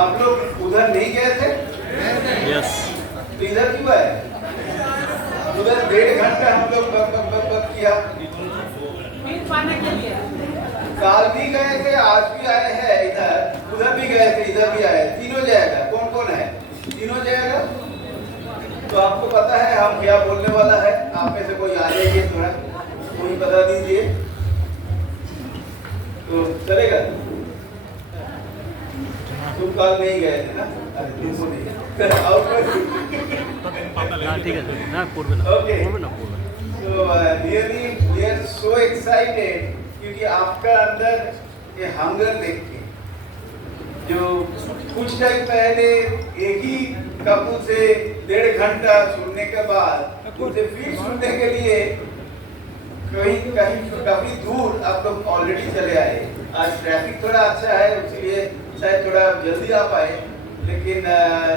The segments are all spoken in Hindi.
आप लोग उधर नहीं गए थे? यस। तो इधर क्यों आए? उधर 1.5 घंटा हम लोग बक किया। पाने के लिए काल भी गए थे, आज भी आए हैं इधर, उधर भी गए थे, इधर भी आए, तीनों जाएगा। कौन कौन है? तीनों जाएगा। तो आपको पता है हम क्या बोलने वाला है? आप में से कोई आ जाइए, थोड़ा कोई बता दीजिए तो चलेगा। तुम कल नहीं गए थे ना? अरे तुमको नहीं ठीक है ना, पूर्व ना Okay. पूर्व ना पूर्व। So really we are so excited क्योंकि आपका अंदर ये हंगर देख के, जो कुछ टाइम पहले एक ही कपल से 1.5 घंटा सुनने के बाद उनसे फिर सुनने के लिए कहीं काफी दूर आप लोग ऑलरेडी चले आए। आज ट्रैफिक थोड़ा अच्छा है इसलिए शायद थोड़ा जल्दी आ पाए, लेकिन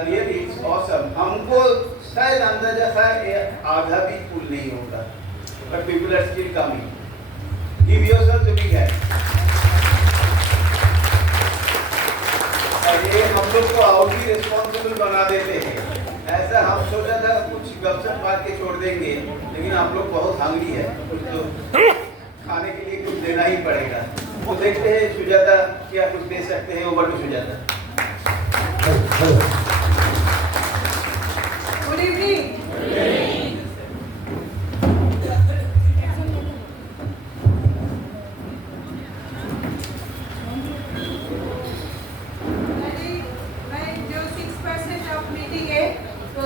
रियली इट्स ऑसम। हमको शायद अंदाजा था ये आधा भी फुल नहीं होगा, but people are still coming. Give yourself to be had. और ये हम लोग को और भी रिस्पॉन्सिबल बना देते हैं। ऐसा हम सोचा था कुछ गपशप मार के छोड़ देंगे, लेकिन आप लोग बहुत हंगरी है, कुछ तो खाने के लिए कुछ देना ही पड़ेगा। तो देखते हैं सुजाता क्या कुछ दे सकते हैं। Over to Sujata. Good evening. मैं जो 6% ऑफ मीटिंग है, तो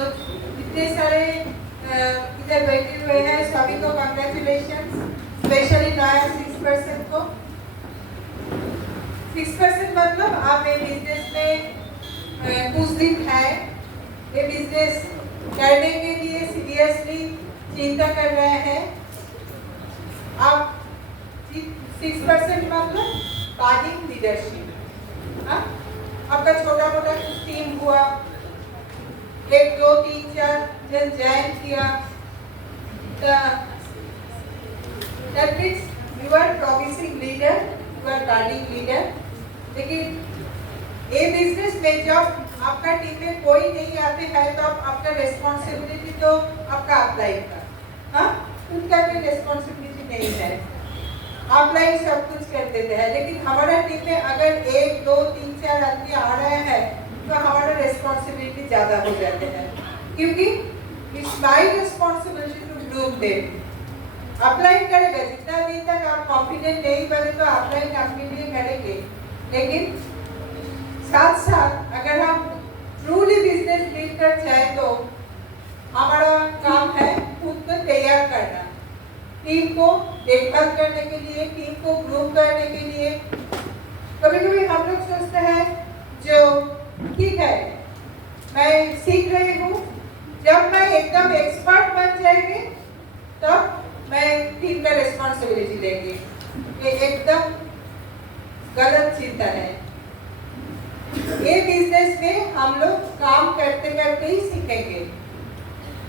इतने सारे इधर बैठे हुए हैं, सभी को कांग्रेचुलेशन, स्पेशली नया 6% को। 6% मतलब आप ये बिजनेस में कुछ दिन है, ये बिजनेस करने के लिए सीरियसली चिंता कर रहे हैं। आप 6% मतलब बार्गेनिंग लीडरशिप। आपका छोटा मोटा कुछ टीम हुआ, 1 2 3 4 जन ज्वाइन किया, that means you are promising leader, you are guiding leader। लेकिन ये बिजनेस में जब आपका टीम में कोई नहीं आते हैं तो आपका रिस्पॉन्सिबिलिटी तो आपका अपलाइन का, हाँ, उनका कोई रिस्पॉन्सिबिलिटी नहीं है, अपलाइन सब कुछ कर देते हैं। लेकिन हमारा टीम में अगर 1 2 3 4 आदमी आ रहे हैं तो हमारा रिस्पॉन्सिबिलिटी ज़्यादा हो जाते हैं, क्योंकि it's my responsibility to groom them. Upline करेगा, जितना दिन तक आप कॉन्फिडेंट नहीं बने तो अपलाइन अपने लिए करेंगे, लेकिन साथ साथ अगर हम ट्रूली बिजनेस लीड कर चाहे तो हमारा काम है खुद को तैयार करना, टीम को देखभाल करने के लिए, टीम को ग्रूम करने के लिए। कभी कभी हम लोग सोचते हैं जो ठीक है मैं सीख रही हूँ, जब मैं एकदम एक्सपर्ट बन जाएंगे तब मैं टीम का रिस्पॉन्सिबिलिटी लेंगे। ये एकदम गलत चिंता है। ये बिजनेस में हम लोग काम करते करते ही सीखेंगे।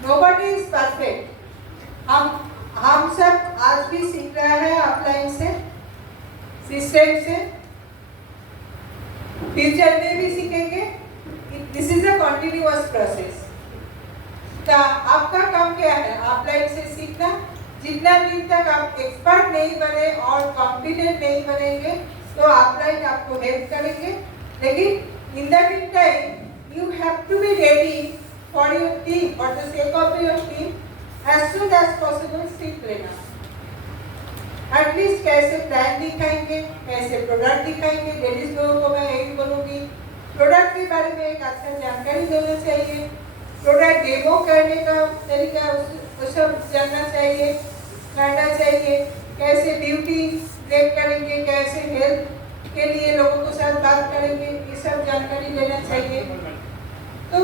Nobody is perfect। हम सब आज भी सीख रहे हैं अपलाइन से, सिस्टम से, फ्यूचर में भी सीखेंगे। This is a continuous process. तो आपका काम क्या है? अपलाइन से सीखना। जितना दिन तक आप एक्सपर्ट नहीं बने और कॉन्फिडेंट नहीं बनेंगे तो अपलाइन आपको हेल्प करेंगे, लेकिन in the mean time you have to be ready for your team, for the sake of your team as soon as possible सीख लेना। एटलीस्ट कैसे प्लान दिखाएंगे, कैसे प्रोडक्ट दिखाएंगे। लेडीज लोगों को मैं यही बोलूँगी, प्रोडक्ट के बारे में एक अच्छा जानकारी देना चाहिए, प्रोडक्ट डेमो करने का तरीका वो सब जानना चाहिए, करना चाहिए, कैसे ब्यूटी ब्रेक करेंगे, कैसे हेल्थ के लिए लोगों के साथ बात करेंगे, ये सब जानकारी लेना चाहिए। तो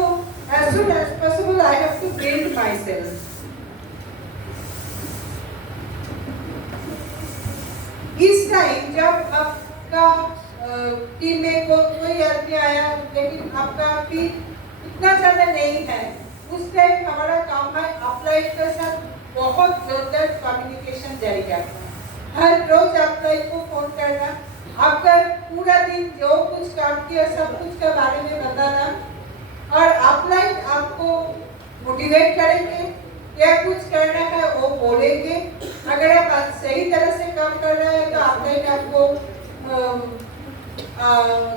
as soon as possible I have to build myself। इस टाइम जब आपका टीम में कोई आदमी आया लेकिन आपका टीम इतना ज़्यादा नहीं है, उस टाइम हमारा काम है अपलाइन के साथ बहुत जोरदार कम्युनिकेशन जारी रखना। हर रोज अपलाइन को फोन करना, आपका पूरा दिन जो कुछ काम किया सब कुछ के बारे में बताना, और अपलाइन आपको मोटिवेट करेंगे या कुछ करना है वो बोलेंगे। अगर आप सही तरह से काम कर रहे हैं तो अपलाइन आपको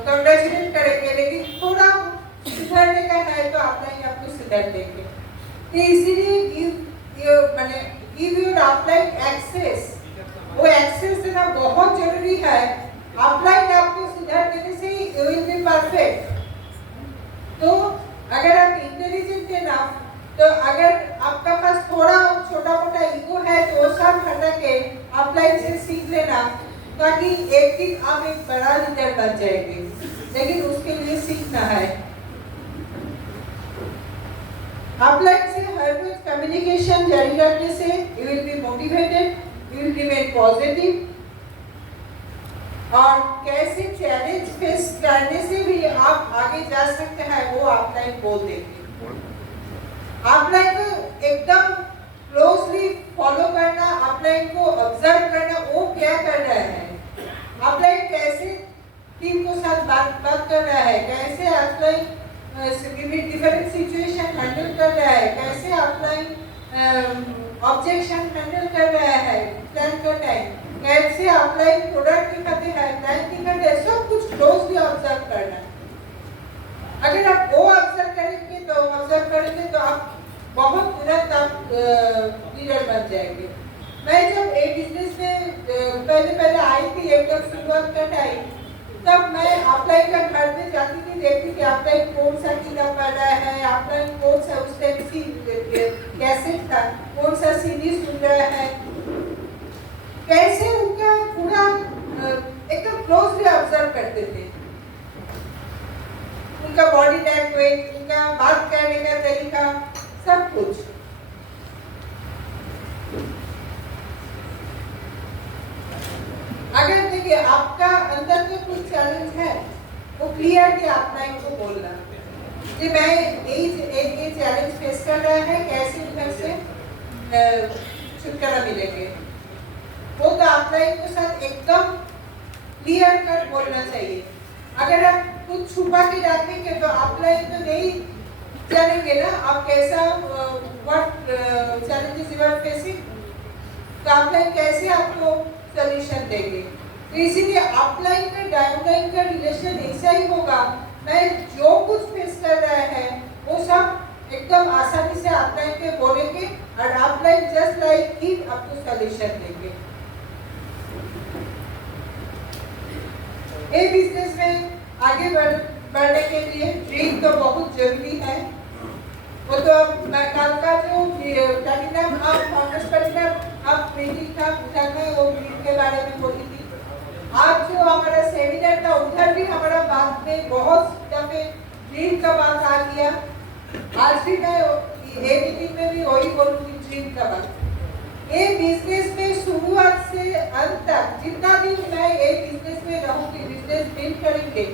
कंग्रेचुलेट करेंगे, लेकिन थोड़ा सुधरने का है तो अपलाइन आपको सुधर देंगे। तो इसीलिए गिव योर अपलाइन एक्सेस, वो एक्सेस देना बहुत जरूरी है। अपलाइन आपको सुधार देने से यू विल बी परफेक्ट। तो अगर आप इंटेलिजेंट है ना, तो अगर आपका पास थोड़ा छोटा मोटा ईगो है तो वो सब हटा के अपलाइन से सीख लेना, ताकि एक दिन आप एक बड़ा लीडर बन जाएंगे। लेकिन उसके लिए सीखना है। अपलाइन से हर रोज कम्युनिकेशन जारी रखने से you will be motivated, you will remain positive, और कैसे चैलेंज फेस करने से भी आप आगे जा सकते हैं वो अपलाइन बोल देंगे। अपलाइन को एकदम क्लोजली फॉलो करना, अपलाइन को ऑब्जर्व करना वो क्या कर रहा है, अपलाइन कैसे टीम को साथ बात कर रहा है, कैसे अपलाइन डिफरेंट सिचुएशन हैंडल कर रहा है, कैसे अपलाइन ऑब्जेक्शन हैंडल कर रहा है प्लान का टाइम, कैसे अपलाइन प्रोडक्ट दिखाते हैं, प्लान दिखाते हैं, सब कुछ क्लोजली ऑब्जर्व करना। अगर आप वो ऑब्जर्व करेंगे तो आप बहुत तुरंत आप लीडर बन जाएंगे। मैं जब एक बिजनेस में पहले आई थी, एकदम शुरुआत का टाइम, तब मैं अपलाइन का घर में जाती थी, देखती थी अपलाइन कौन सा किताब पढ़ रहा है, अपलाइन कौन सा उस टाइम कैसेट था, कौन सा सीडी सुन रहा है, कैसे उनका पूरा एकदम क्लोजली ऑब्जर्व करते थे, उनका बॉडी लैंग्वेज, उनका बात करने का तरीका, सब कुछ। अगर देखिए आपका अंदर में कुछ चैलेंज है, वो क्लियरली अपलाइन को बोलना कि मैं ये चैलेंज फेस कर रहा है, कैसे उधर से छुटकारा मिलेंगे, वो तो अपलाइन के साथ एकदम क्लियर कट बोलना चाहिए। अगर आप कुछ छुपा के रखेंगे तो अपलाइन तो नहीं जानेंगे ना आप कैसा what challenges you are facing, तो अपलाइन कैसे आपको सॉल्यूशन देंगे। तो इसीलिए अपलाइन का डाउनलाइन का रिलेशन ऐसा ही होगा, मैं जो कुछ फेस कर रहा है वो सब एकदम आसानी से अपलाइन के बोलेंगे और अपलाइन जस्ट लाइक इट आपको सॉल्यूशन देंगे। ये बिजनेस में आगे बढ़ने के लिए ड्रीम तो बहुत जरूरी है। वो तो कल का जो प्लैटिनम आप फाउंडर्स प्लैटिनम आप मीटिंग था उधर में वो ड्रीम के बारे में बोली थी। आज जो हमारा सेमिनार था उधर भी हमारा बात में बहुत दफे ड्रीम का बात आ गया। आज भी मैं ये मीटिंग में भी वही बोलूँगी ड्रीम का बात। ये बिजनेस में शुरुआत से अंत तक जितना दिन मैं ये बिजनेस में रहूँगी, बिजनेस बिल्ड करेंगे,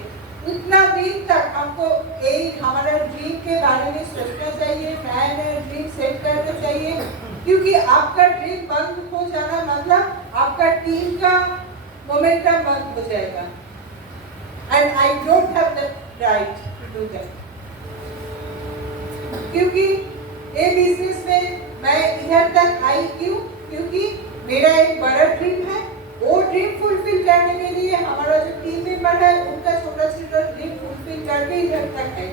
उतना दिन तक हमको यही हमारा ड्रीम के बारे में सोचना चाहिए, नया नया ड्रीम सेट करना चाहिए, क्योंकि आपका ड्रीम बंद हो जाना मतलब आपका टीम का मोमेंटम बंद हो जाएगा। And I don't have the right to do that, क्योंकि ये बिजनेस में मैं इधर तक आई क्यों, क्योंकि मेरा एक बड़ा ड्रीम है। वो ड्रीम फुलफिल करने के लिए हमारा जो टीम मेंबर है उनका छोटा छोटा ड्रीम फुलफिल करके इधर तक है।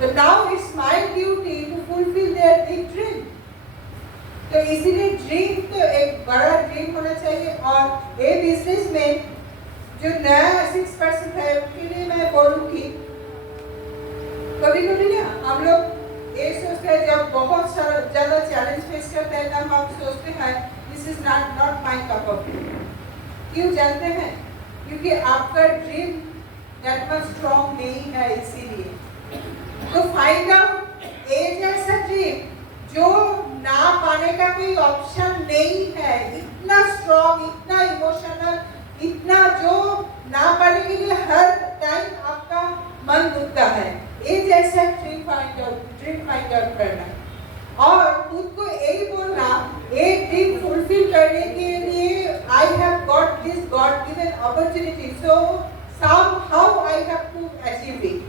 तो now it's my duty to fulfil their big dream. तो इसीलिए ड्रीम तो एक बड़ा ड्रीम होना चाहिए। और ये बिजनेस में जो नया 6% है उनके लिए मैं बोलूँगी, कभी कभी ना हम लोग ये सोचते हैं, जब बहुत सारा ज़्यादा चैलेंज फेस करते हैं तब हम सोचते हैं this is not my cup of T. क्यों जानते हैं? क्योंकि आपका ड्रीम दैट मच स्ट्रॉन्ग नहीं है, इसीलिए। तो फाइंड आउट एक ऐसा ड्रीम जो ना पाने का कोई ऑप्शन नहीं है, इतना स्ट्रॉन्ग, इतना इमोशनल, इतना जो ना पाने के लिए हर टाइम आपका मन दुखता है, ये जैसा ड्रीम फाइंड आउट करना और खुद को यही बोलना, एक ड्रीम फुलफिल करने के लिए I have got this God given opportunity I have to achieve it.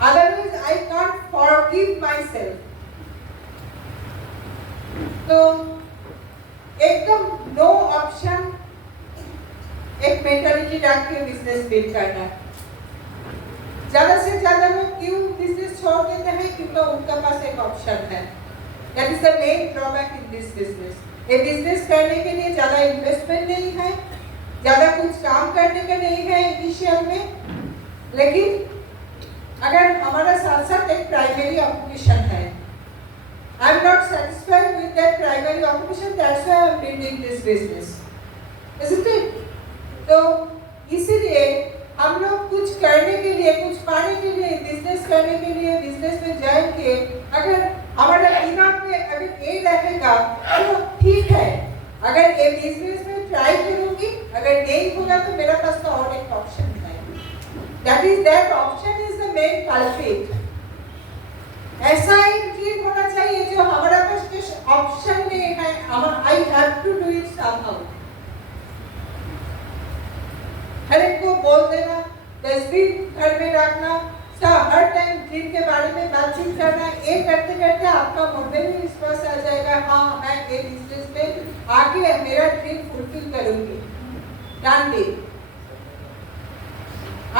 Otherwise, I can't forgive myself. तो एकदम नो ऑप्शन एक मेंटालिटी रख के बिजनेस बिल्ड करना। ज्यादा से ज्यादा लोग क्यों बिजनेस छोड़ देते हैं? क्योंकि उनके पास एक ऑप्शन है। That is the main drawback in this business. ये बिजनेस करने के लिए ज्यादा इन्वेस्टमेंट नहीं है, ज्यादा कुछ काम करने का नहीं है इनिशियल में, लेकिन अगर हमारा साथ साथ एक प्राइमरी ऑक्यूपेशन है, I am not satisfied with that primary occupation. That's why I am building this business, isn't it? तो इसीलिए हम लोग कुछ करने के लिए, कुछ पाने के लिए, बिजनेस करने के लिए बिजनेस में जाएंगे। अगर हमारा दिमाग में अगर ये रहेगा तो ठीक है, अगर ये बिजनेस में ट्राई करूंगी, अगर नहीं होगा तो मेरा पास तो और एक ऑप्शन है। that option is the main culprit. ऐसा एक ड्रीम होना चाहिए जो हमारा पास कुछ ऑप्शन नहीं है, I have to do it somehow. हर एक को बोल देना, डस्टबिन घर में रखना, हर टाइम ड्रीम के बारे में बातचीत करना, ये करते करते आपका मन में भी विश्वास आ जाएगा, हाँ मैं ये बिजनेस में आके मेरा ड्रीम फुलफिल करूंगी, done deal.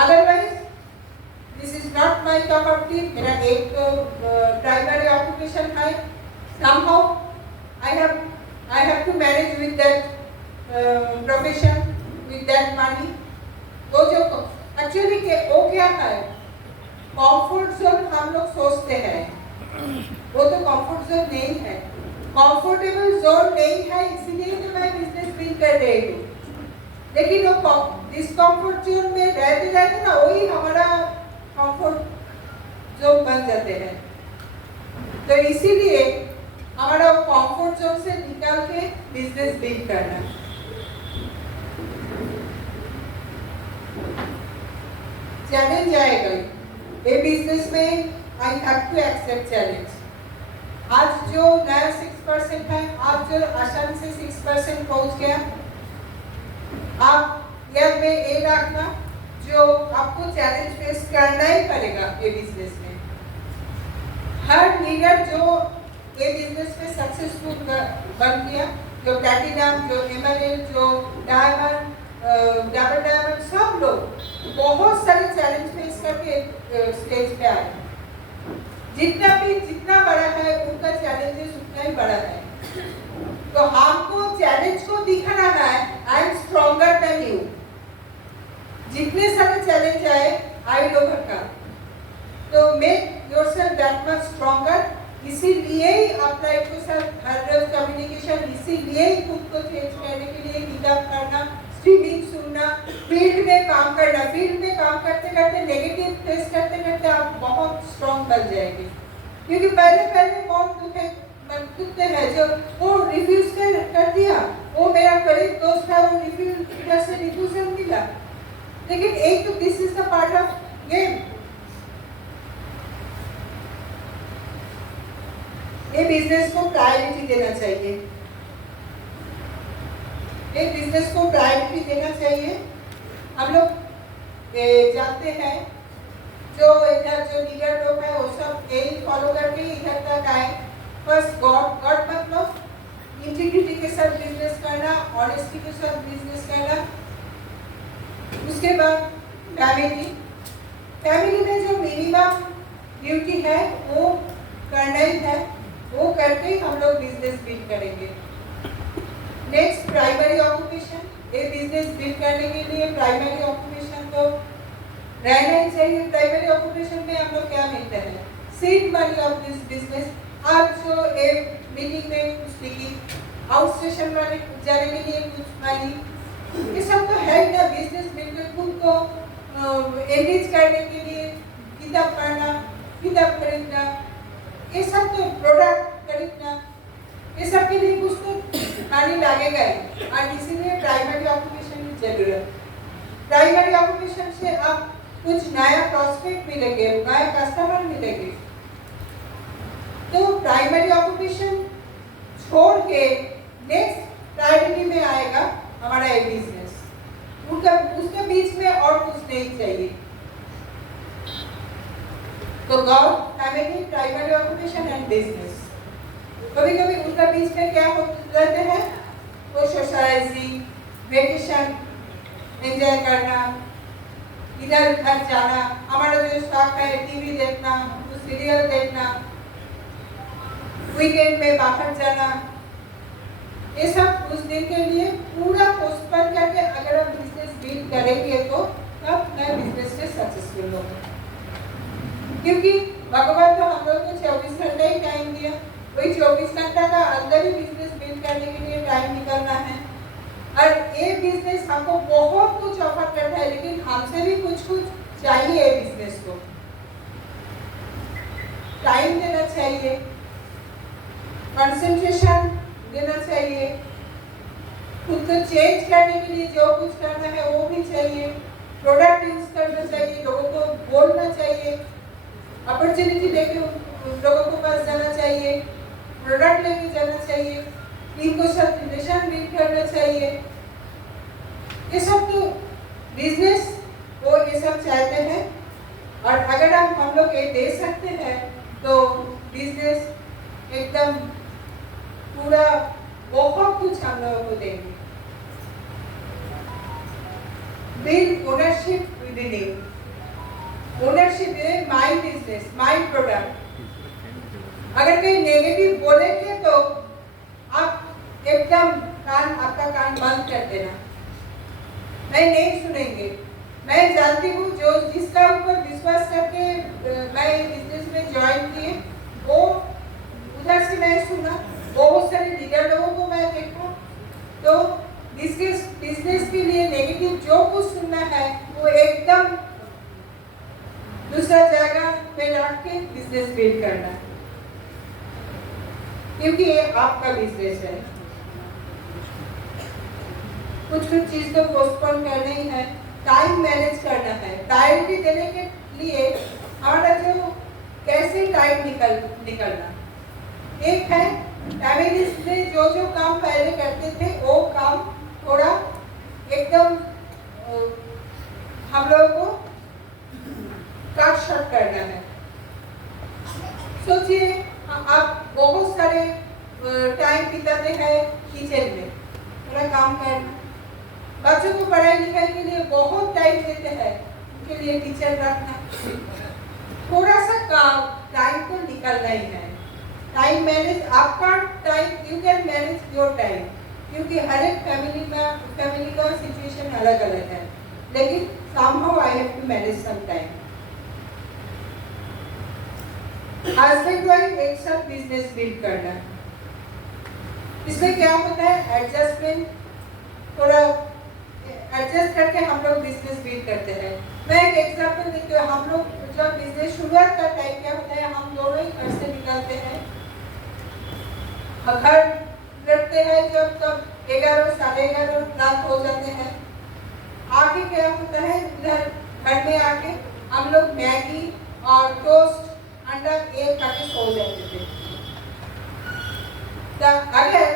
Otherwise this is not my cup of T. मेरा एक प्राइमरी ऑक्यूपेशन है, somehow I have to manage with that profession, with that money। तो जो एक्चुअली वो क्या है, कंफर्ट जोन हम लोग सोचते हैं, वो तो कंफर्ट जोन नहीं है, कंफर्टेबल जोन नहीं है, इसीलिए तो मैं बिजनेस बिल्ड कर रही हूँ। लेकिन वो डिस्कम्फर्ट जोन में रहते रहते ना, वही हमारा कंफर्ट जोन बन जाते हैं। तो इसीलिए हमारा वो कंफर्ट जोन से निकाल के बिजनेस बिल्ड करना। चैलेंज आएगा ये बिजनेस में, I have to accept challenge. आज जो नया 6% है, आप जो आसानी से 6% पहुंच गया, आप याद में ये रखना जो आपको चैलेंज फेस करना ही पड़ेगा ये बिजनेस में। हर लीडर जो ये बिजनेस में सक्सेसफुल बन गया, जो प्लैटिनम, जो एमरल्ड, जो डायमंड, डबल डायमंड, सब लोग बहुत सारे चैलेंज फेस करके स्टेज पे आए। जितना बड़ा है उनका चैलेंजेस उतना ही बड़ा है। तो हमको चैलेंज को दिखाना है, I am stronger than you. जितने सारे चैलेंज आए, आई विल ओवरकम। तो make yourself that much stronger. इसीलिए ही अपना एक हर कम्युनिकेशन, इसीलिए ही खुद को चेंज करने के लिए किताब पढ़ना, स्ट्रीमिंग सुनना, फील्ड में काम करना। फील्ड में काम करते करते, नेगेटिव फेस करते करते आप बहुत स्ट्रॉन्ग बन जाएंगे। क्योंकि पहले बहुत दुखते हैं, जो वो रिफ्यूज कर दिया, वो मेरा करीब दोस्त था, वो रिफ्यूजल मिला। लेकिन एक तो this is the part of game. ये बिजनेस को प्रायोरिटी देना चाहिए, एक बिजनेस को प्रायोरिटी देना चाहिए। हम लोग जानते हैं जो इधर जो लीडर लोग हैं वो सब यही फॉलो करके इधर तक आए। फर्स्ट गॉड मतलब इंटीग्रिटी के साथ बिजनेस करना, ऑनेस्टी के साथ बिजनेस करना। उसके बाद फैमिली में जो मिनिमम ड्यूटी है वो करना ही है, वो करके ही हम लोग बिजनेस बिल्ड करेंगे। Next primary occupation. ये बिजनेस बिल्ड करने के लिए प्राइमरी ऑक्यूपेशन तो रहना ही चाहिए। प्राइमरी ऑक्यूपेशन में हम लोग क्या मिलते हैं, seed money of this business. आप जो एक मीटिंग में कुछ लिखी, आउट स्टेशन वाले जाने के लिए कुछ मनी, ये सब तो है ना। बिजनेस बिल्कुल खुद को एंगेज करने के लिए किताब पढ़ना, किताब खरीदना, ये सब तो प्रोडक्ट खरीदना, ये सब के लिए कुछ तो मनी लगेगा ही। और इसीलिए प्राइमरी ऑक्यूपेशन की जरूरत। प्राइमरी ऑक्यूपेशन से आप कुछ नया प्रॉस्पेक्ट मिलेंगे, नए कस्टमर मिलेंगे। तो प्राइमरी ऑक्यूपेशन छोड़ के नेक्स्ट प्रायोरिटी में आएगा हमारा ये बिजनेस। उसके बीच में और कुछ नहीं चाहिए। तो God, family, primary occupation and business. कभी कभी उनका बीच में क्या रहते हैं, वो सोशलाइजिंग, वेकेशन एंजॉय करना, इधर उधर जाना, हमारा जो शौक है टीवी देखना, सीरियल देखना, वीकेंड में बाहर जाना, ये सब उस दिन के लिए पूरा पोस्टपोन करके अगर हम बिजनेस बिल्ड करेंगे तो तब मैं बिजनेस में सक्सेसफुल होगा। क्योंकि भगवान तो हम लोग को 24 घंटे ही टाइम दिया, वही 24 घंटा का अंदर ही बिजनेस बिल्ड करने के लिए टाइम निकलना है। और ये बिजनेस हमको बहुत कुछ ऑफर करता है, लेकिन हमसे भी कुछ चाहिए बिजनेस को। टाइम देना चाहिए, कंसंट्रेशन देना चाहिए, खुद को चेंज करने के लिए जो कुछ करना है वो भी चाहिए, प्रोडक्ट यूज करना चाहिए, लोगों को बोलना चाहिए, अपॉर्चुनिटी लेके लोगों को पास जाना चाहिए, प्रोडक्ट लेके जाना चाहिए, टीम को साथ रिलेशन बिल्ड करना चाहिए। ये सब तो बिजनेस वो ये सब चाहते हैं, और अगर हम लोग ये दे सकते हैं तो बिजनेस एकदम पूरा बहुत कुछ हम लोगों को देंगे। Build ownership with in, ownership is my business, my product. अगर कोई नेगेटिव बोलेंगे तो आप एकदम आपका कान बंद कर देना, मैं नहीं सुनेंगे। मैं जानती हूँ जो जिसका ऊपर विश्वास करके मैं बिजनेस में ज्वाइन किए, वो उधर से मैं सुना, बहुत सारे लीडर लोगों को मैं देखा, तो बिजनेस के लिए नेगेटिव जो कुछ सुनना है वो एकदम दूसरा जगह पे लौट के बिजनेस बिल्ड करना है, क्योंकि ये आपका बिजनेस है। कुछ चीज तो पोस्टपोन करना ही है, टाइम मैनेज करना है। प्रायोरिटी देने के लिए हमारा जो कैसे टाइम निकलना, एक है फैमिलीज में जो काम पहले करते थे वो काम थोड़ा एकदम हम लोगों को कट शॉर्ट करना है। सोचिए आप बहुत सारे टाइम बिताते हैं किचन में, थोड़ा काम करना, बच्चों को पढ़ाई लिखाई के लिए बहुत टाइम देते हैं, उनके लिए टीचर रखना, थोड़ा सा काम टाइम को निकलना ही है। टाइम मैनेज, आपका time, you can manage your time, क्योंकि हर एक फैमिली का सिचुएशन अलग अलग है, लेकिन somehow I have to manage some time। Husband wife एक साथ बिजनेस बिल्ड करना, इसमें क्या होता है एडजस्टमेंट, थोड़ा एडजस्ट करके हम लोग बिजनेस बिल्ड करते हैं। मैं एक एग्जांपल देती हूँ, हम लोग जब बिजनेस शुरुआत का टाइम क्या होता है, हम दोनों ही घर से निकलते हैं, घर लौटते हैं जब तब 11 साढ़े 11 रात हो जाते हैं। आगे क्या होता है, इधर घर में आके हम लोग मैगी और टोस्ट अंडा एक खा के सो जाते थे। अगर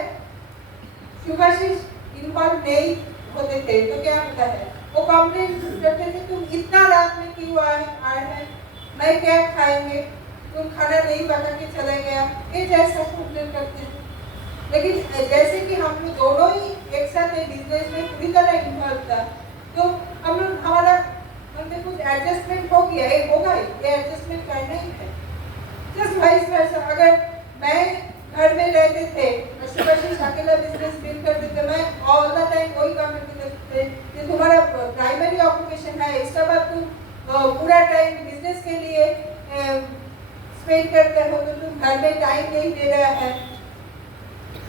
शुभाशीष इन्वॉल्व नहीं होते थे तो क्या होता है, वो कंप्लेन करते थे तुम इतना रात में क्यों आए हैं, मैं क्या खाएंगे, तुम खाना नहीं बना के चले गया, ये जैसा कंप्लेन करते थे। लेकिन जैसे कि हम लोग दोनों ही एक साथ बिजनेस में पूरी तरह इन्वॉल्व था, तो हम लोग हमारा हमने कुछ एडजस्टमेंट हो गया, ये होगा, ये एडजस्टमेंट करना ही है। जस्ट वाइस वर्सा, अगर मैं घर में रहते थे और शुभाशीष अकेला बिजनेस बिल्ड करते थे, मैं ऑल द टाइम वही काम करते थे कि तुम्हारा प्राइमरी ऑक्यूपेशन है, इसके बाद तुम पूरा टाइम बिजनेस के लिए स्पेंड करते हो, तो तुम घर में टाइम नहीं दे रहा है,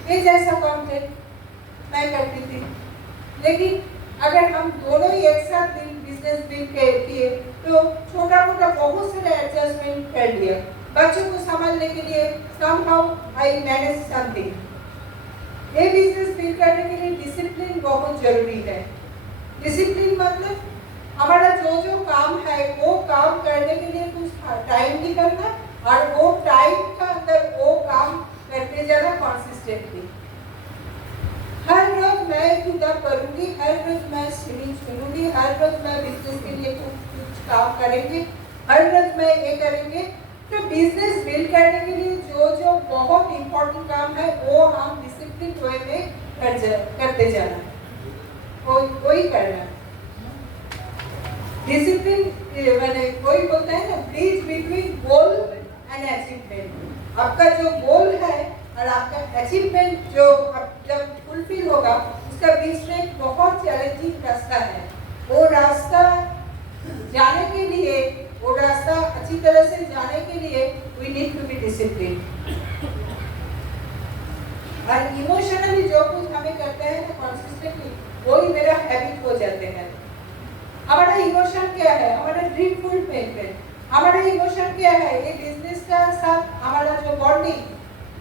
ये जैसा कंप्लेंट मैं करती थी। लेकिन अगर हम दोनों ही एक साथ बिजनेस बिल्ड किए तो छोटा मोटा बहुत सारे एडजस्टमेंट कर लिया। बच्चों को संभालने के लिए somehow I manage something। ये बिजनेस बिल्ड करने के लिए डिसिप्लिन बहुत जरूरी है। डिसिप्लिन मतलब हमारा जो काम है वो काम करने के लिए कुछ टाइम निकलना, और वो टाइम का अंदर वो काम करते जाना कंसिस्टेंटली। हर रोज मैं किताब करूंगी, हर रोज मैं स्विमिंग सुनूंगी, हर रोज मैं बिजनेस के लिए कुछ काम करेंगे, हर रोज में ये करेंगे। तो बिजनेस बिल्ड करने के लिए जो जो बहुत इम्पोर्टेंट काम है वो हम डिसिप्लिन वे में करते जाना है, वही करना है। डिसिप्लिन मैंने कोई बोलता है ना, bridge between goal and achievement. आपका जो गोल है और आपका अचीवमेंट जो जब फुलफिल होगा उसका बीच में एक बहुत चैलेंजिंग रास्ता है। वो रास्ता जाने के लिए, वो रास्ता अच्छी तरह से जाने के लिए we need to be discipline. और इमोशनली जो कुछ हमें करते हैं ना कंसिस्टेंटली, वही मेरा हैबिट हो जाते हैं। हमारा इमोशन क्या है? हमारा ड्रीम फुलफिलमेंट। हमारा इमोशन क्या है? ये बिजनेस का साथ हमारा जो बॉन्डिंग,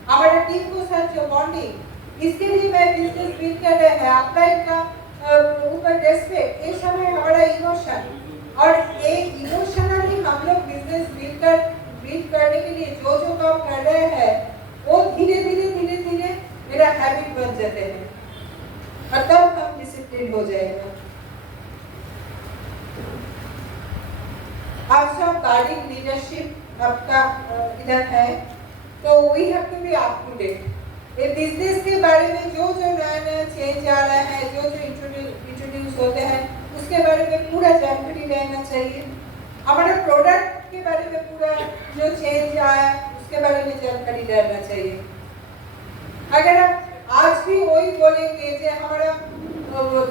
हमारा टीम को साथ जो बॉन्डिंग, इसके लिए मैं बिजनेस बिल्ड कर रहे हैं, अपलाइन का ऊपर रेस्पेक्ट, ये सब है हमारा इमोशन। और ये इमोशनली हम लोग बिजनेस बिल्ड करने के लिए जो जो काम कर रहे हैं वो धीरे धीरे मेरा हैबिट बन जाते हैं और तब हम डिसिप्लिन हो जाएगा। आप सब गार्डिंग लीडरशिप आपका इधर है, तो we have to be up to date. ये बिजनेस के बारे में जो जो नया चेंज आ रहा है, जो जो इंट्रोड्यूस होते हैं, उसके बारे में पूरा जानकारी रहना चाहिए। हमारा प्रोडक्ट के बारे में पूरा जो चेंज आया उसके बारे में जानकारी रहना चाहिए। अगर आप आज भी वही बोलेंगे कि हमारा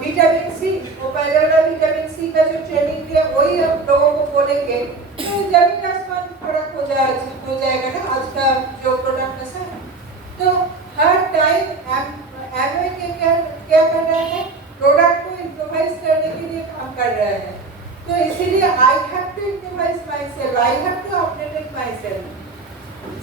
विटामिन सी, वो पहले वाला विटामिन सी का जो ट्रेनिंग दिया वही हम लोगों को बोलेंगे, तो जमीन आसमान फर्क हो जाएगा ना आज का जो प्रोडक्ट है। तो हर टाइम एमवे के क्या कर रहा है? प्रोडक्ट को इम्प्रोवाइज करने के लिए काम कर रहा है। तो इसीलिए I have to improvise myself, I have to update myself.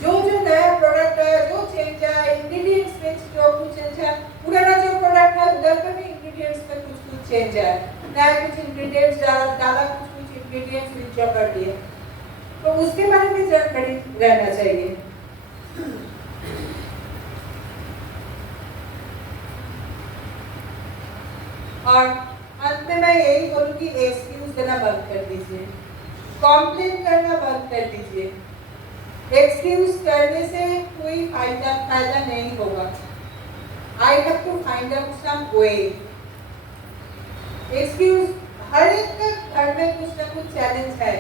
जो जो नया प्रोडक्ट है, जो चेंज है, इंग्रेडिएंट्स में जो कुछ चेंज है, पुराना जो प्रोडक्ट है उधर पर भी इंग्रेडिएंट्स में कुछ चेंज है, नया कुछ इंग्रेडिएंट्स डाला कुछ इंग्रेडिएंट्स विड्रॉ कर दिए, तो उसके बारे में जानकारी रहना चाहिए। और अंत में मैं यही बोलूँगी, एक्सक्यूज देना बंद कर दीजिए, कॉम्प्लेन करना बंद कर दीजिए। एक्सक्यूज करने से कोई फायदा नहीं होगा। I have to find out some way. Excuse, हर एक के घर में कुछ ना कुछ चैलेंज है।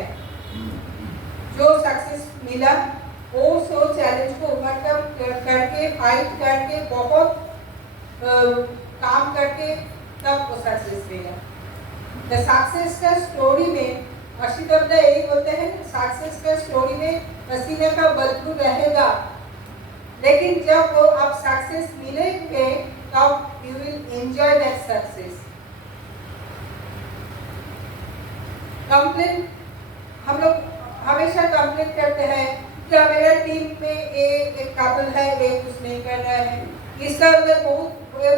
जो सक्सेस मिला वो सो चैलेंज को ओवरकम करके, फाइट करके, बहुत काम करके तब वो सक्सेस मिला। द सक्सेस का स्टोरी में अर्षित अब्दा यही बोलते हैं, सक्सेस का स्टोरी में पसीने का बदबू रहेगा, लेकिन जब वो आप सक्सेस मिलेंगे तब you will enjoy that success. Complain, हम लोग हमेशा कंप्लेन करते हैं कि मेरा टीम में एक कपल है, ये कुछ नहीं कर रहा है, इसका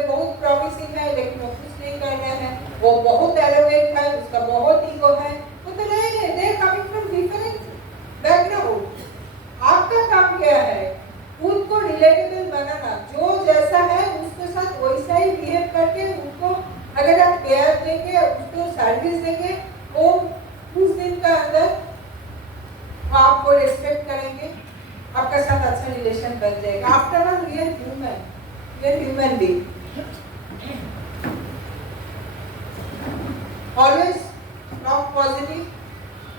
बहुत प्रॉमिसिंग है लेकिन वो कुछ नहीं कर रहा है, वो बहुत एरोगेंट है, उसका बहुत ईगो है। वो तो नहीं, they coming from different background. आपका काम क्या है? खुद को रिलेटेबल बनाना, जो जैसा है उसके साथ वैसा ही बिहेव करके उनको अगर आप केयर देंगे, उसको सर्विस देंगे, वो कुछ दिन का अंदर आपको रिस्पेक्ट करेंगे, आपका साथ अच्छा रिलेशन बन जाएगा। After all we are human being. Always talk positive,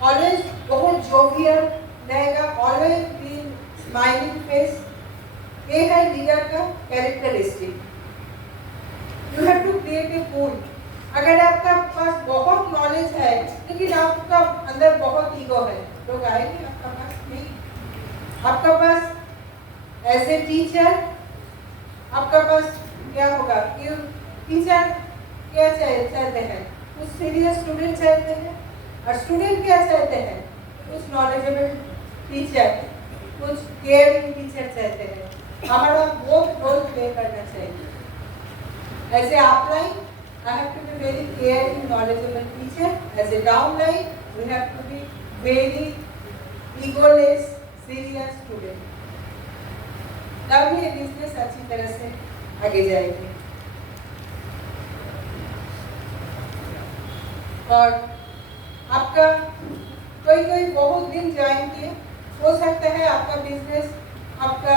always बहुत जोवियल रहेगा, ऑलवेज बी स्माइलिंग फेस। ये है लीडर का characteristic. You have to create a pool. अगर आपका पास बहुत नॉलेज है लेकिन आपका अंदर बहुत ईगो है, लोग आएंगे आपका पास नहीं। आपका पास एज ए टीचर, आपका पास क्या होगा? टीचर क्या चाहते हैं? कुछ सीरियस स्टूडेंट चाहते हैं, और स्टूडेंट क्या चाहते हैं? कुछ नॉलेजेबल टीचर, कुछ केयरिंग टीचर चाहते हैं। हमारा वो रोल प्ले करना चाहिए। ऐसे upline, I have to be very caring, knowledgeable teacher. As a downline, we have to be very egoless, serious student. तब ये बिजनेस अच्छी तरह से आगे जाएगी। और आपका कोई कोई बहुत दिन ज्वाइन किए, हो सकता है आपका बिजनेस, आपका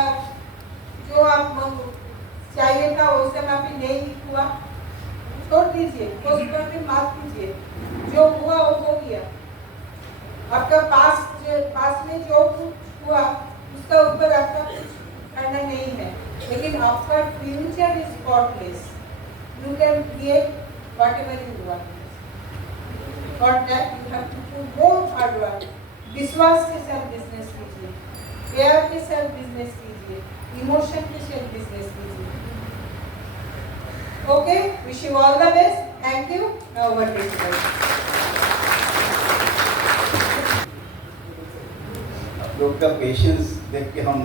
जो आप चाहिए था वो समय अभी नहीं हुआ, छोड़ दीजिए, उस पर भी माफ कीजिए, जो हुआ वो हो गया। आपका पास में जो कुछ हुआ उसका ऊपर आपका कुछ करना नहीं है, लेकिन आपका future is spotless. You can create whatever you want. For that you have to do more hard work. विश्वास के साथ बिजनेस कीजिए, प्यार के साथ बिजनेस कीजिए, इमोशन के साथ बिजनेस कीजिए। Okay, wish you all the best, thank you. Now over to you. आप लोग का पेशेंस देख के हम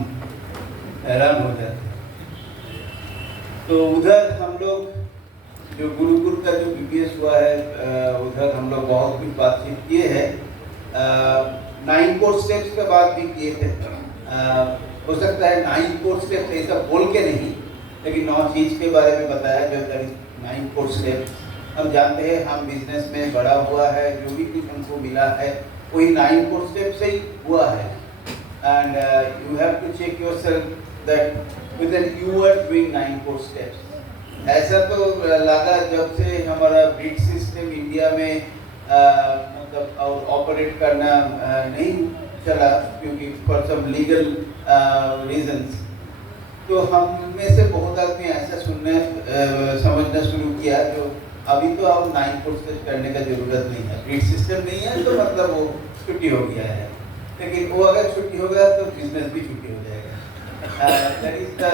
हैरान हो जाते हैं। तो उधर हम लोग जो गुरुकुल का जो बीपीएस हुआ है, उधर हम लोग बहुत कुछ बातचीत किए हैं। 9 कोर स्टेप्स के बाद भी किए थे। हो सकता है 9 कोर स्टेप्स ऐसा बोल के नहीं, लेकिन 9 चीज़ के बारे में बताया जो 9 कोर स्टेप्स। हम जानते हैं हम बिजनेस में बड़ा हुआ है, जो भी कुछ हमको मिला है वही 9 कोर स्टेप से ही हुआ है। And you have to check yourself that with you are doing 9 core steps. ऐसा तो लगा जब से हमारा ब्रिज सिस्टम इंडिया में मतलब ऑपरेट करना नहीं चला, क्योंकि फॉर सम लीगल रीजंस, तो हम में से बहुत आदमी ऐसा समझना शुरू किया जो अभी तो अब 9 कोर्स करने का जरूरत नहीं है, ब्रिज सिस्टम नहीं है तो मतलब वो छुट्टी हो गया है। लेकिन वो अगर छुट्टी हो गया तो बिजनेस भी छुट्टी हो जाएगा। दैट इज द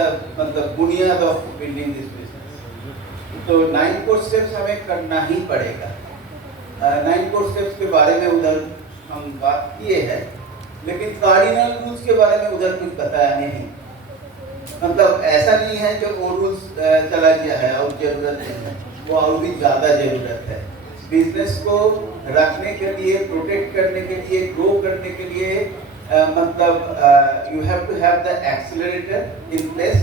मतलब बुनियाद ऑफ बिल्डिंग दिस बिजनेस। तो 9 कोर स्टेप्स हमें करना ही पड़ेगा। 9 कोर स्टेप्स के बारे में उधर हम बात किए हैं, लेकिन कार्डिनल रूल्स के बारे में उधर कुछ बताया नहीं। मतलब ऐसा नहीं है जो वो रूल्स चला गया है और जरूरत नहीं है, वो और भी ज़्यादा ज़रूरत है। बिजनेस को रखने के लिए, प्रोटेक्ट करने के लिए, ग्रो करने के लिए मतलब you have to have the accelerator in place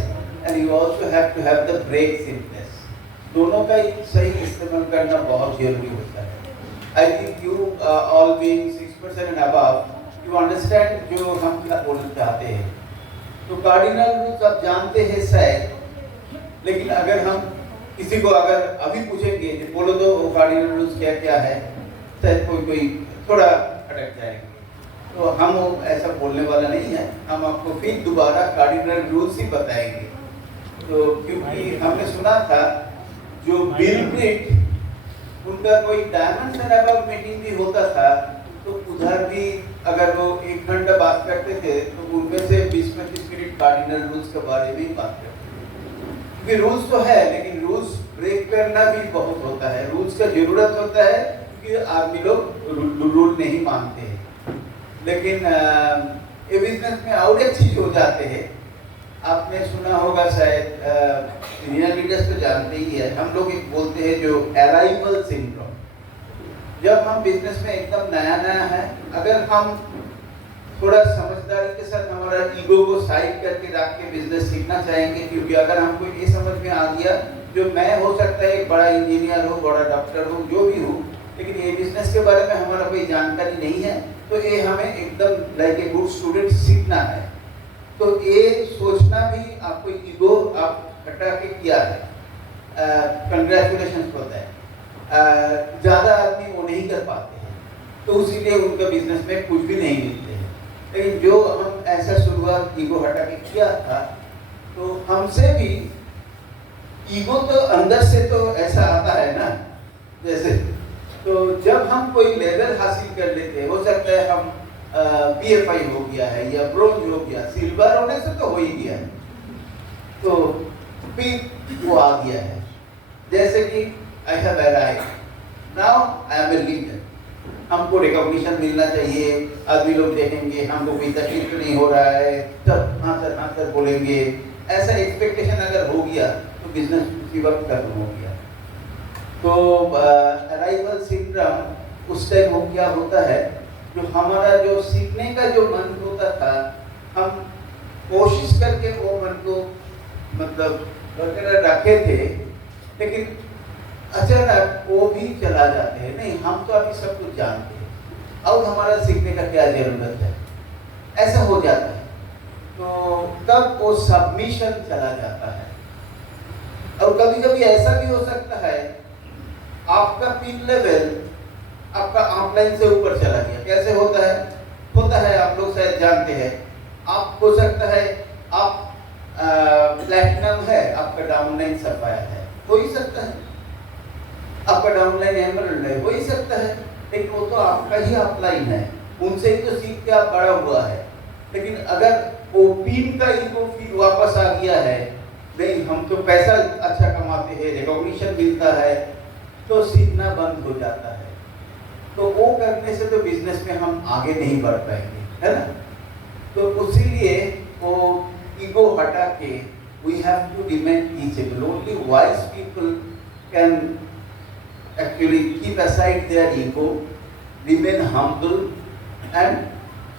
and you also have to have the brakes in place. दोनों का सही इस्तेमाल करना बहुत जरूरी होता है। I think you all being 6% and above, you understand जो हम क्या बोलना चाहते हैं। तो कार्डिनल रूल्स आप जानते हैं शायद, लेकिन अगर हम किसी को अगर अभी पूछेंगे बोलो तो वो कार्डिनल रूल्स क्या क्या है, शायद कोई थोड़ा अटक जाएंगे। तो हम ऐसा बोलने वाला नहीं है, हम आपको फिर दोबारा कार्डिनल रूल्स ही बताएंगे। तो क्योंकि हमने सुना था जो बिल गेट्स उनका कोई डायमंड एंड अबव मीटिंग भी होता था, तो उधर भी अगर वो 1 घंटा बात करते थे तो उनमें से 20-25 मिनट कार्डिनल रूल्स के बारे में ही बात करते थे। क्योंकि रूल्स तो है, लेकिन रूल्स ब्रेक करना भी बहुत होता है, रूल्स का जरूरत होता है, क्योंकि आदमी लोग रूल नहीं मानते हैं। लेकिन ये बिजनेस में और एक चीज हो जाते हैं, आपने सुना होगा शायद, सीनियर लीडर्स तो जानते ही है, हम लोग एक बोलते हैं जो अराइवल सिंड्रोम। जब हम बिजनेस में एकदम नया है, अगर हम थोड़ा समझदारी के साथ हमारा ईगो को साइड करके रख के बिजनेस सीखना चाहेंगे, क्योंकि अगर हमको ये समझ में आ गया जो मैं हो सकता है एक बड़ा इंजीनियर हो, बड़ा डॉक्टर हो, जो भी हो, लेकिन ये बिजनेस के बारे में हमारा कोई जानकारी नहीं है, तो ये हमें एकदम लाइक ए गुड स्टूडेंट सीखना है। तो ये सोचना भी आपको ईगो आप हटा के किया है, कंग्रेचुलेशन होता है। ज़्यादा आदमी वो नहीं कर पाते हैं, तो इसीलिए उनका बिजनेस में कुछ भी नहीं मिलते हैं। लेकिन जो हम ऐसा शुरुआत ईगो हटा के किया था, तो हमसे भी ईगो तो अंदर से तो ऐसा आता है ना, जैसे तो जब हम कोई लेवल हासिल कर लेते हैं, हो सकता है हम PFI हो गया है या ब्रोंज हो गया, सिल्वर होने से तो हो ही गया, तो फिर वो आ गया है। जैसे कि I have arrived, now I am a leader, हमको रिकॉग्निशन मिलना चाहिए, आदमी लोग देखेंगे हमको कोई तकलीफ नहीं हो रहा है, तब हाँ सर बोलेंगे। ऐसा एक्सपेक्टेशन अगर हो गया तो बिजनेस उसी वक्त खत्म हो गया। तो अराइवल सिंड्रोम उस टाइम वो क्या होता है, जो हमारा जो सीखने का जो मन होता था, हम कोशिश करके वो मन को मतलब बरकरार रखे थे, लेकिन अचानक वो भी चला जाते हैं। नहीं, हम तो अभी सब कुछ जानते हैं, और हमारा सीखने का क्या जरूरत है, ऐसा हो जाता है। तो तब वो सबमिशन चला जाता है। और कभी कभी ऐसा भी हो सकता है आपका पिन लेवल आपका ऑफलाइन से ऊपर चला गया। कैसे होता है? आप लोग शायद जानते हैं। आप हो सकता है आप प्लैटिनम है, आपका डाउनलाइन सफायर है, हो ही सकता है। आपका डाउनलाइन एमरल्ड है, हो ही सकता है। लेकिन वो तो आपका ही ऑफलाइन है, उनसे ही तो सीख के आप बड़ा हुआ है। लेकिन अगर वो पिन का ईगो फिर वापस आ गया है, नहीं हम तो पैसा अच्छा कमाते हैं, रिकॉग्निशन मिलता है, तो सीखना बंद हो जाता है। तो वो करने से तो बिजनेस में हम आगे नहीं बढ़ पाएंगे, है ना? तो इसीलिए वो ईगो हटा के we have to remain teachable. Only wise people can actually keep aside their ego, remain humble and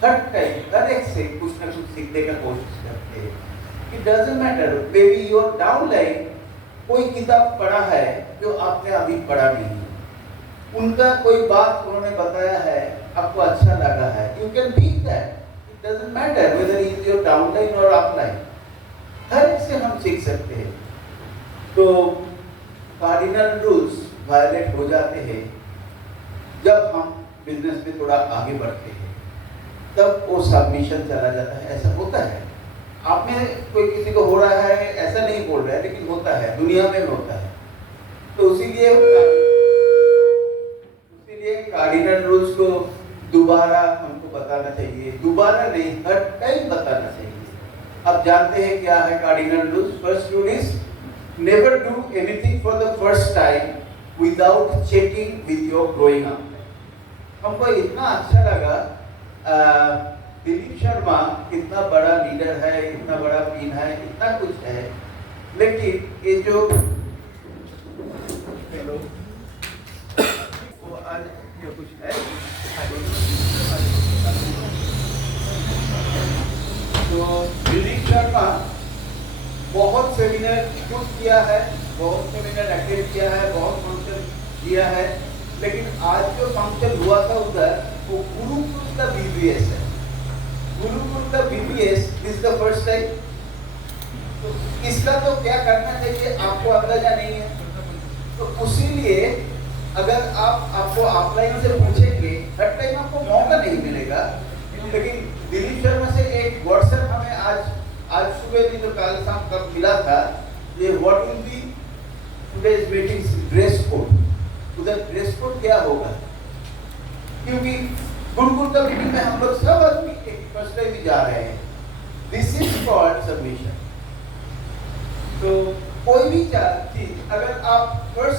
हर टाइम हर एक से कुछ ना कुछ सीखने का कोशिश करते हैं। It doesn't matter, maybe your downline कोई किताब पढ़ा है जो आपने अभी पढ़ा नहीं, उनका कोई बात उन्होंने बताया है, आपको अच्छा लगा है, you can read that. It doesn't matter whether he is your downline or upline. हर एक से हम सीख सकते हैं। तो कार्डिनल रूल्स वायलेट हो जाते हैं जब हम बिजनेस में थोड़ा आगे बढ़ते हैं, तब वो सबमिशन चला जाता है। ऐसा होता है, आप में कोई किसी को हो रहा है ऐसा नहीं बोल रहा है, लेकिन होता है, दुनिया में होता है। तो इसीलिए कार्डिनल रूल्स को दोबारा हमको बताना चाहिए, दोबारा नहीं हर टाइम बताना चाहिए। अब जानते हैं क्या है cardinal rules? First rule is never do anything for the first time without checking with your growing up. हमको इतना अच्छा लगा, दिलीप शर्मा इतना बड़ा लीडर है, इतना बड़ा पिन है, इतना कुछ है, लेकिन ये जो आज ये कुछ है तो दिलीप शर्मा बहुत सेमिनार खुद किया है, बहुत सेमिनार अटेंड किया है, बहुत फंक्शन किया है, लेकिन आज जो फंक्शन हुआ था उधर वो गुरुकुल का बीबीएस है। गुरुकुल का BBS is the first time. तो इसका तो क्या करना चाहिए आपको अंदाजा नहीं है। तो उसीलिए अगर आपको ऑफलाइन से पूछेंगे हर टाइम आपको मौका नहीं मिलेगा। लेकिन दिलीप शर्मा से एक व्हाट्सएप हमें आज सुबह भी तो कल शाम कब मिला था, ये what will be today's meetings dress code. उधर ड्रेस कोड क्या होगा, क्योंकि गुरुकुल का मीटिंग में हम लोग सब आदमी फर्स्ट टाइम भी जा रहे हैं। This is called submission. तो कोई भी चीज अगर आप फर्स्ट